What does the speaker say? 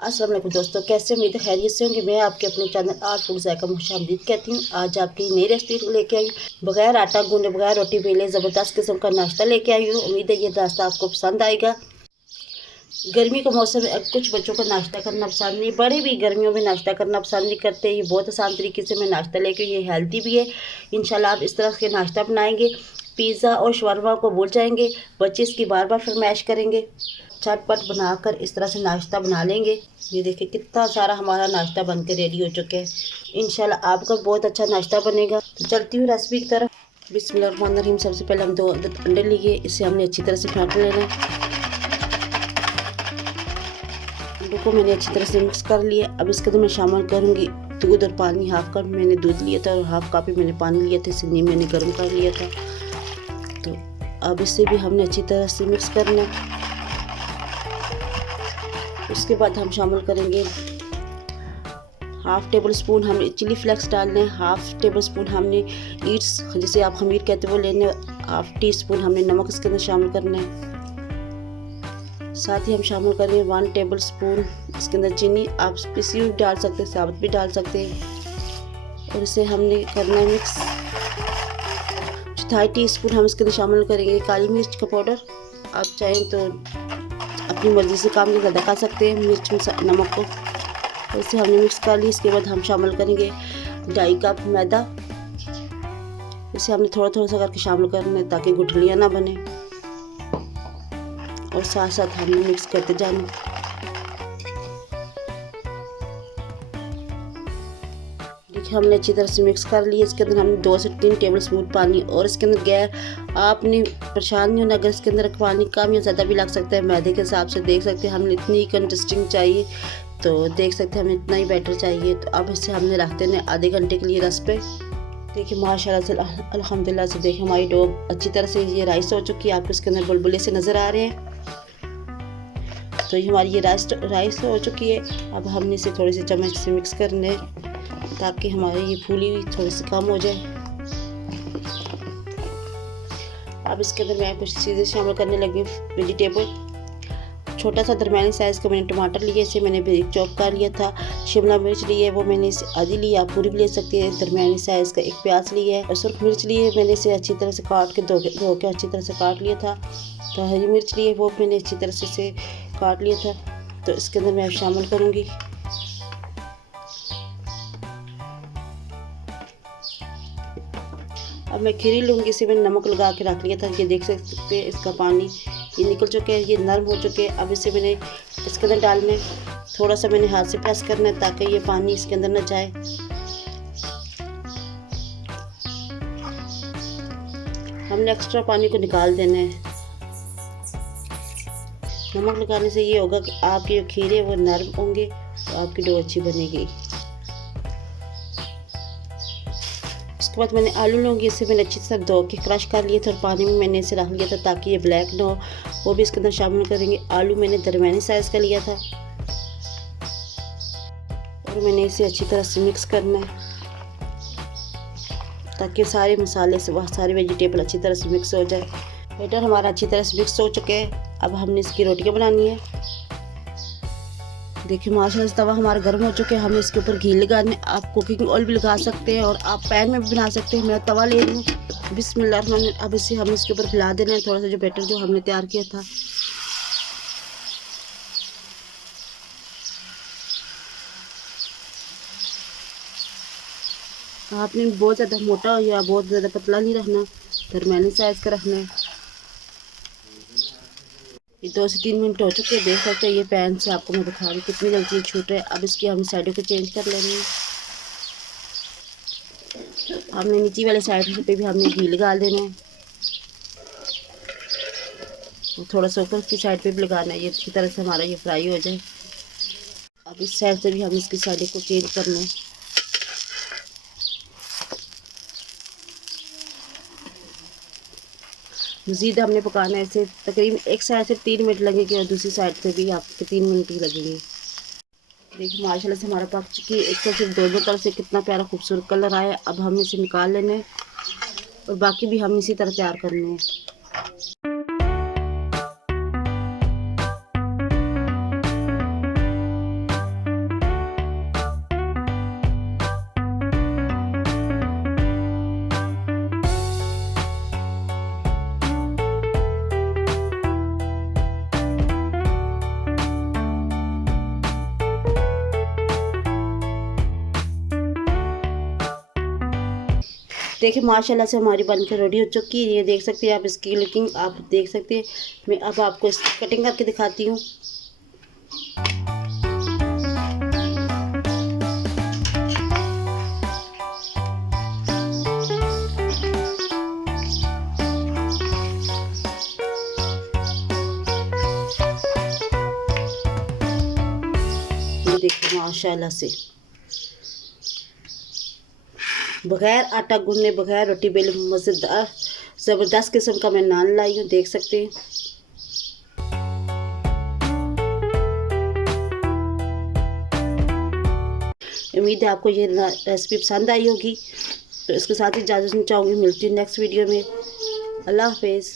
अस्सलाम वालेकुम दोस्तों, कैसे उम्मीद है खैरियत से होंगे। मैं आपके अपने चैनल आर्ट फूड ज़ायका में खुशामदीद कहती हूँ। आज आपकी नई रेसिपी लेके आई हूँ। बगैर आटा गूंदे बगैर रोटी बेले ज़बरदस्त किस्म का नाश्ता लेके आई हूँ। उम्मीद है ये नाश्ता आपको पसंद आएगा। गर्मी का मौसम है, कुछ बच्चों को नाश्ता करना पसंद नहीं, बड़े भी गर्मियों में नाश्ता करना पसंद नहीं करते। ये बहुत आसान तरीके से मैं नाश्ता लेके, ये हेल्दी भी है। इंशाल्लाह आप इस तरह के नाश्ता बनाएंगे, पिज़्ज़ा और शवरमा को भूल जाएंगे। बच्चे इसकी बार बार फरमाइश करेंगे। झटपट बनाकर इस तरह से नाश्ता बना लेंगे। ये देखिए कितना सारा हमारा नाश्ता बन के रेडी हो चुका है। इंशाल्लाह आपका बहुत अच्छा नाश्ता बनेगा। तो चलती हूँ रेसिपी की तरफ। बिस्मिल्लाहिर्रहमानिर्रहीम। सबसे पहले हम 2 अंडे लिए, इसे हमने अच्छी तरह से फेंट लेना है। अंडे को मैंने अच्छी तरह से मिक्स कर लिया। अब इसके अंदर मैं शामिल करूँगी दूध और पानी। हाफ कप मैंने दूध लिया था और हाफ कप मैंने पानी लिया था। इसे मैंने गर्म कर लिया था। तो अब इसे भी हमने अच्छी तरह से मिक्स करना है। उसके बाद हम शामिल करेंगे हाफ टेबल स्पून हमने चिली फ्लेक्स डालने हैं। हाफ टेबल स्पून हमने ईट्स जिसे आप खमीर कहते हैं वो लेने। हाफ टी स्पून हमने नमक इसके अंदर शामिल करना है। साथ ही हम शामिल करेंगे 1 टेबल स्पून इसके अंदर चीनी। आप पिसी हुई डाल सकते हैं, साबुत भी डाल सकते हैं। और इसे हमने करना है मिक्स। 1/4 टीस्पून हम इसके अंदर शामिल करेंगे काली मिर्च का पाउडर। आप चाहें तो अपनी मर्ज़ी से काम या ज़्यादा कर सकते हैं मिर्च नमक को। तो इसे हमने मिक्स कर ली। इसके बाद हम शामिल करेंगे 2.5 कप मैदा। इसे हमने थोड़ा थोड़ा सा करके शामिल करना है ताकि गुठलियाँ ना बने। और साथ साथ हमने मिक्स करते जाना। देखिए हमने अच्छी तरह से मिक्स कर लिया। इसके अंदर हमने 2 से 3 टेबल स्पून पानी। और इसके अंदर गैर आपने परेशान नहीं होना, अगर इसके अंदर पानी कम या ज़्यादा भी लग सकता है। मैदे के हिसाब से देख सकते हैं हमने इतनी कंसिस्टेंसी चाहिए तो देख सकते हैं हमें इतना ही बैटर चाहिए। तो अब इसे हमने रख देना आधे घंटे के लिए रस पे। देखिए माशाल्लाह से अल्हम्दुलिल्लाह से देखिए हमारी डो अच्छी तरह से ये राइस हो चुकी है। आपको इसके अंदर बुलबुले से नज़र आ रहे हैं। तो ये हमारी ये राइस हो चुकी है। अब हमने इसे थोड़ी सी चम्मच से मिक्स करने ताकि हमारी ये फूली हुई थोड़ी सी कम हो जाए। अब इसके अंदर मैं कुछ चीज़ें शामिल करने लगी। वेजिटेबल छोटा सा दरमियानी साइज़ का मैंने टमाटर लिया, इसे मैंने बारीक चॉप कर लिया था। शिमला मिर्च ली है, वो मैंने इसे आधी ली, आप पूरी भी ले सकते हैं। दरमियानी साइज़ का एक प्याज लिया है और सुर्ख मिर्च ली है, मैंने इसे अच्छी तरह से काट के धो के अच्छी तरह से काट लिया था। तो हरी मिर्च ली है, वो मैंने अच्छी तरह से इसे काट लिया था। तो इसके अंदर मैं शामिल करूँगी अब मैं खीरी लूँगी। इसे मैंने नमक लगा के रख लिया था। ये देख सकते हैं इसका पानी ये निकल चुके हैं, ये नरम हो चुके हैं। अब इसे मैंने इसके अंदर डालने थोड़ा सा मैंने हाथ से प्रेस करना है ताकि ये पानी इसके अंदर न जाए। हमने एक्स्ट्रा पानी को निकाल देना है। नमक लगाने से ये होगा कि आपके जो खीरे वो नरम होंगे तो आपकी डो अच्छी बनेगी। उसके बाद मैंने आलू लूँगी, इसे मैंने अच्छी तरह धो के क्रश कर लिया था और पानी में मैंने इसे रख लिया था ताकि ये ब्लैक ना हो। वो भी इसके अंदर शामिल करेंगे। आलू मैंने दरमियानी साइज़ का लिया था और मैंने इसे अच्छी तरह से मिक्स करना है ताकि सारे मसाले से सारे वेजिटेबल अच्छी तरह से मिक्स हो जाए। बैटर हमारा अच्छी तरह से मिक्स हो चुके हैं। अब हमने इसकी रोटियां बनानी है। देखिए माशाल्लाह तवा हमारा गर्म हो चुका है। हमें इसके ऊपर घी लगाने, आप कुकिंग ऑयल भी लगा सकते हैं और आप पैन में भी बना सकते हैं। मैं तवा ले लूँ। बिस्मिल्लाह। अब इसे हम इसके ऊपर फैला देना है थोड़ा सा जो बैटर जो हमने तैयार किया था। आपने बहुत ज़्यादा मोटा या बहुत ज़्यादा पतला नहीं रखना, दरमियानी साइज़ का रखना है। ये 2 से 3 मिनट हो चुके हैं। देख सकते हैं ये पैन से आपको मैं दिखा रही हूँ कितनी जल्दी छूट रहा है। अब इसकी हम साइडों को चेंज कर लेंगे। हमने नीचे वाले साइड पे भी हमने घी लगा देना है, थोड़ा सा ऊपर की साइड पे भी लगाना है। ये अच्छी तरह से हमारा ये फ्राई हो जाए। अब इस साइड से भी हम इसकी साइडों को चेंज करना है। मज़ीद हमने पकाना है इसे तकरीबन एक साइड से 3 मिनट लगेंगे और दूसरी साइड से भी आपके 3 मिनट ही लगेंगे। देखिए माशाल्लाह से हमारा पक चुकी है। एक तरफ दोनों तरफ से कितना प्यारा खूबसूरत कलर आया। अब हम इसे निकाल लेना है और बाकी भी हम इसी तरह तैयार करने हैं। देखिए माशाल्लाह से हमारी बनकर रेडी हो चुकी है। ये देख सकते हैं आप, इसकी लुकिंग आप देख सकते हैं। मैं अब आपको इसकी कटिंग करके दिखाती हूँ। ये देखिए माशाल्लाह से बगैर आटा गूंदने, बगैर रोटी बेले मज़ेदार ज़बरदस्त किस्म का मैं नान लाई हूँ, देख सकते हैं। उम्मीद है आपको ये रेसिपी पसंद आई होगी। तो इसके साथ ही इजाज़त चाहूँगी, मिलती हूँ नेक्स्ट वीडियो में। अल्लाह हाफिज़।